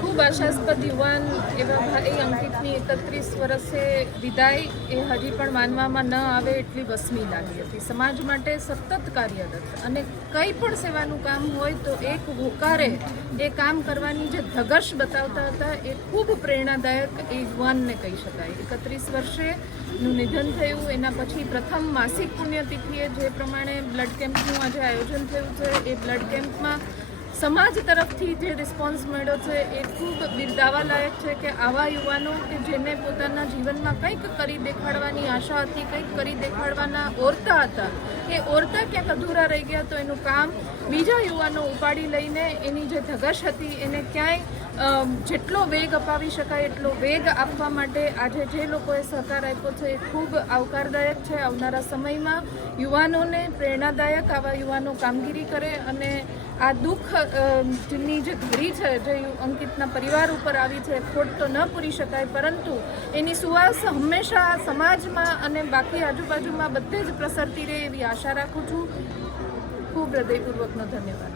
ખૂબ આશાસ્પદ યુવાન એવા ભાઈ અંકિતની 31 વર્ષે વિદાય એ હજી પણ માનવામાં ન આવે એટલી વસમી લાગી હતી. સમાજ માટે સતત કાર્યરત અને કંઈ પણ સેવાનું કામ હોય તો એક હોકારે એ કામ કરવાની જે ધગશ બતાવતા હતા એ ખૂબ પ્રેરણાદાયક એ યુવાનને કહી શકાય. 31 વર્ષે નું નિધન થયું. એના પછી પ્રથમ માસિક પુણ્યતિથિએ જે પ્રમાણે બ્લડ કેમ્પનું આજે આયોજન થયું છે એ બ્લડ કેમ્પમાં સમાજ તરફથી જે રિસ્પોન્સ મળ્યો છે એ ખૂબ બિરદાવા લાયક છે કે આવા યુવાનો કે જેને પોતાના જીવનમાં કંઈક કરી દેખાડવાની આશા હતી, કંઈક કરી દેખાડવાના ઓરતા હતા, એ ઓરતા ક્યાંક અધૂરા રહી ગયા તો એનું કામ બીજા યુવાનો ઉપાડી લઈને એની જે ધગશ હતી એને ક્યાંય જેટલો વેગ અપાવી શકાય એટલો વેગ આપવા માટે આજે જે લોકોએ સહકાર આપ્યો છે એ ખૂબ આવકારદાયક છે. આવનારા સમયમાં યુવાનોને પ્રેરણાદાયક આવા યુવાનો કામગીરી કરે અને આ દુઃખની જે ઘડી છે જે અંકિતના પરિવાર ઉપર આવી છે ખોટ તો ન પૂરી શકાય, પરંતુ એની સુવાસ હંમેશા સમાજમાં અને બાકી આજુબાજુમાં બધે જ પ્રસરતી રહે એવી આશા રાખું છું. ખૂબ હૃદયપૂર્વકનો ધન્યવાદ.